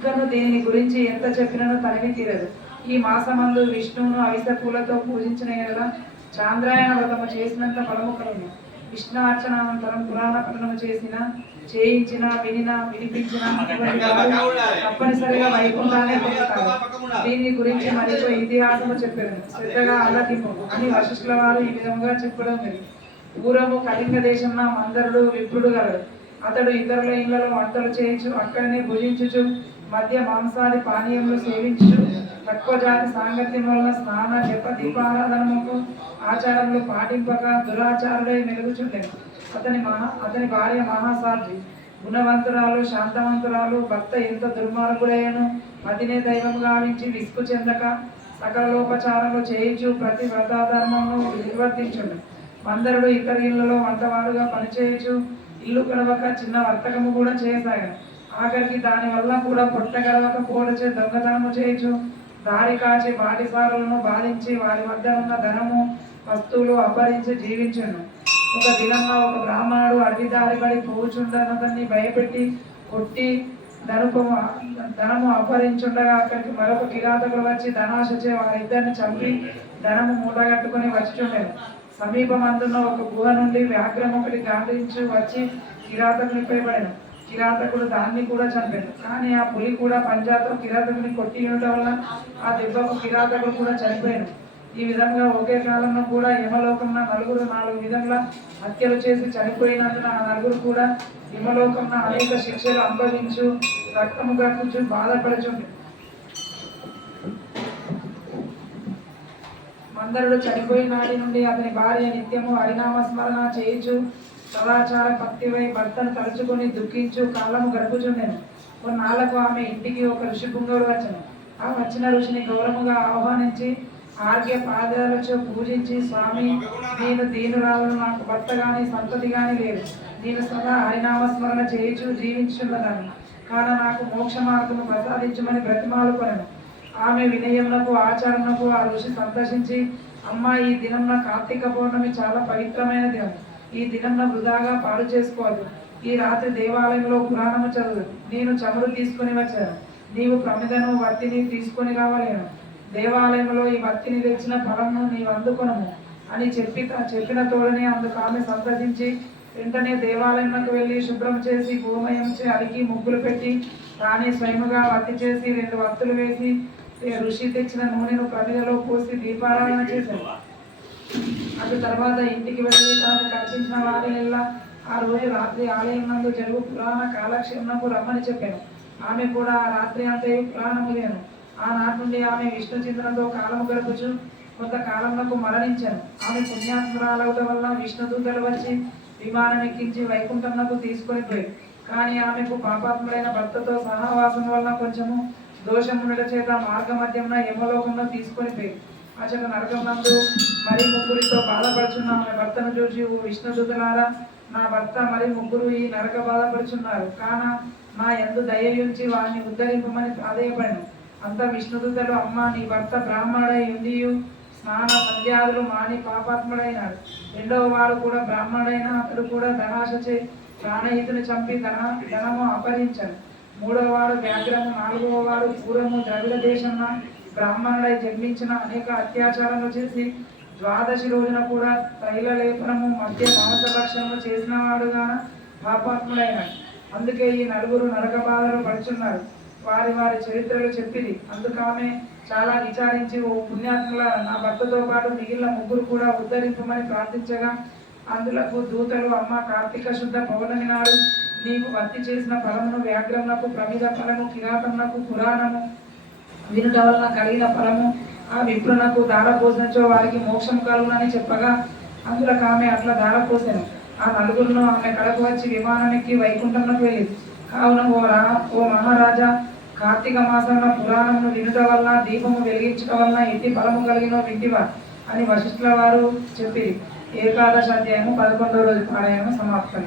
ఇంకను దీని గురించి ఎంత చెప్పినను తనివి తీరదు. ఈ మాసమందు విష్ణువును అవిస పూలతో పూజించిన ఎడల చాంద్రాయణ వ్రతము చేసినంత ఫలము కలుగును విష్ణు అర్చనానంతరం పురాణ పఠనము చేసిన చేయించిన వినిన వినిపించిన తప్పనిసరిగా వైకుంఠాన్ని పొందుతారు. దీని గురించి మరికొ ఇతిహాసము చెప్పారు శ్రద్ధగా ఆలకింపు. అని వశిష్ఠుల వారు ఈ విధముగా చెప్పడం లేదు. పూర్వము కళింగ దేశంలో మందరుడు విప్రుడు గలడు. అతడు ఇతరుల ఇళ్ళలో వంటలు చేయించు అక్కడనే భుజించుచు మధ్య మాంసాది పానీయములు సేవించు తక్కువ జాతి సాంగత్యం వలన స్నాన జప దీపారాధనముకు ఆచారములు పాటింపక దురాచారులై మెలుగుచుండెను. అతని మహా అతని భార్య మహాసాధ్వి గుణవంతురాలు శాంతవంతురాలు భర్త ఎంత దుర్మార్గుడయ్యను అతినే దైవం గావించి విసుగు చెందక సకల లోపచారములు చేయించు ప్రతి వ్రతాధర్మము నిర్వర్తించుండు మందరుడు ఇతర ఇళ్ళలో వంటవాడుగా పనిచేయచ్చు ఇల్లు కడవక చిన్న వర్తకము కూడా చేయసాగాను. ఆఖరికి దాని వల్ల కూడా పుట్టగలవక గడవక దొంగతనము చేయొచ్చు దారి కాచి బాటిసారులను బాధించి వారి వద్ద ఉన్న ధనము వస్తువులు అపహరించి జీవించును. ఒక దినంలో ఒక బ్రాహ్మణుడు అడవి దారిపడి పోచుండనతన్ని భయపెట్టి కొట్టి ధనపు ధనము అపహరించుండగా అక్కడికి మరొక కిరాతకుడు వచ్చి ధనాశచే వారిద్దరిని చంపి ధనము మూటగట్టుకుని వచ్చుచుండేది సమీపమందున్న ఒక గుహ నుండి వ్యాఘ్రం ఒకటి గాంధించి వచ్చి కిరాతకుని పైబడను కిరాతకుడు దాన్ని కూడా చంపాడు. కానీ ఆ పులి కూడా పంజాతో కిరాతకుని కొట్టి ఉండటం వల్ల ఆ దెబ్బకు కిరాతకుడు కూడా చనిపోయాడు. ఈ విధంగా ఒకే కాలంలో కూడా యమలోకంలో నలుగురు నాలుగు విధంగా హత్యలు చేసి చనిపోయినందున ఆ నలుగురు కూడా యమలోకంలో అనేక శిక్షలు అనుభవించు రక్తము గర్పించు బాధపడుచుండి మందరుడు చనిపోయిన నాటి నుండి అతని భార్య నిత్యము హరినామ స్మరణ చేయించు సదాచార భక్తివై భర్తను తలుచుకొని దుఃఖించు కాలము గడుపుచుండెను కొన్నాళ్ళకు ఆమె ఇంటికి ఒక ఋషి పుంగవుడు వచ్చను. ఆ వచ్చిన ఋషిని గౌరవముగా ఆహ్వానించి ఆర్గ్య పాదాలచో పూజించి స్వామి నేను దీనురాలను నాకు భర్త కానీ సంతతి కానీ లేదు నేను సదా హరినామస్మరణ చేయించు జీవించున్నదాన్ని కాన నాకు మోక్ష మార్గము ప్రసాదించమని బ్రతిమాలు కొనను. ఆమె వినయమునకు ఆచరణకు ఆ ఋషి సంతోషించి అమ్మ ఈ దినంన కార్తీక పౌర్ణమి చాలా పవిత్రమైన దినం ఈ దినంలో వృధాగా పాడు చేసుకోవద్దు. ఈ రాత్రి దేవాలయంలో పురాణము చదువు. నేను చమురు తీసుకుని వచ్చాను. నీవు ప్రమిదను వత్తిని తీసుకొని రావలేను. దేవాలయంలో ఈ వత్తిని తెచ్చిన ఫలమును నీవు అందుకొనము అని చెప్పి చెప్పిన తోడని అందుకు ఆమె సంప్రదించి వెంటనే దేవాలయంలోకి వెళ్ళి శుభ్రం చేసి గోమయంచి అలికి ముగ్గులు పెట్టి తానే స్వయముగా వత్తి చేసి రెండు వత్తులు వేసి ఋషి తెచ్చిన నూనెను ప్రమిదలో పోసి దీపారాధన చేశాడు అటు తర్వాత ఇంటికి వెళ్ళి తాను కనిపించిన వారిల్లా ఆ రోజు రాత్రి ఆలయం నందు జరుగు పురాణ కాలక్షేమకు రమ్మని చెప్పాను. ఆమె కూడా ఆ రాత్రి అంటే పురాణము లేను. ఆనాటి నుండి ఆమె విష్ణు చింతనతో కాలము గడుపుచు కొంత కాలంలో మరణించాను. ఆమె పుణ్యాత్మరాలవుట వల్ల విష్ణుదూతలు వచ్చి విమానం ఎక్కించి వైకుంఠంలో తీసుకొని పోయి కానీ ఆమెకు పాపాత్ముడైన భర్తతో సహవాసం వల్ల కొంచెము దోషం ఉండట చేత మార్గ మధ్యంలో యమలోకంలో తీసుకొని పోయి అతను నరకమందు మరి ముగ్గురితో బాధపడుచున్న ఆమె భర్తను చూసి ఓ విష్ణుదూతలారా నా భర్త మరి ముగ్గురు ఈ నరక బాధపడుచున్నారు. కాన నా ఎందు దయయుంచి వారిని ఉద్ధరింపమని ప్రాధేయపడను. అంత విష్ణుదూతలు అమ్మ నీ భర్త బ్రాహ్మణుడై ఉండియు. స్నాన సంధ్యాదులు మాని పాపాత్ముడైనాడు. రెండవ వారు కూడా బ్రాహ్మణుడైన అతడు కూడా ధనాశచే ప్రాణహితుని చంపి ధన ధనము అపహరించాడు మూడవ వాడు వ్యాఘ్రము నాలుగవ వాడు పూర్వము ద్రవిడ దేశంలో బ్రాహ్మణుడై జన్మించిన అనేక అత్యాచారములు చేసి ద్వాదశి రోజున కూడా తైల లేపనము మధ్య మాంస భక్షణము చేసిన వాడుగా అందుకే ఈ నలుగురు నరక బాధలు పడుచున్నారు. వారి వారి చరిత్రలు చెప్పింది అందుకు ఆమె చాలా విచారించి ఓ పుణ్యాత్ముల నా భర్తతో పాటు మిగిలిన ముగ్గురు కూడా ఉద్ధరింపమని ప్రార్థించగా అందులకు దూతలు అమ్మ కార్తీక శుద్ధ పౌర్ణమి నాడు నీకు వర్తి చేసిన ఫలమును వ్యాఘ్రమునకు ప్రమిద ఫలము కిరాతమునకు పురాణము వినుట వలన కలిగిన ఫలము. ఆ విప్రునకు దారపోసినచో వారికి మోక్షం కలుగునని చెప్పగా అందులకు ఆమె అట్లా దారపోసాను. ఆ నలుగురును ఆమె కడకు వచ్చి విమానానికి వైకుంఠంలోకి వెళ్ళింది కావున ఓ రా ఓ మహారాజా కార్తీక మాసంలో పురాణమును వినుట వలన దీపము వెలిగించడం వలన ఎట్టి ఫలము కలిగిన వింటివా? అని వశిష్ఠుల వారు చెప్పి ఏకాదశ అధ్యాయము పదకొండో రోజు పారాయణము సమాప్తం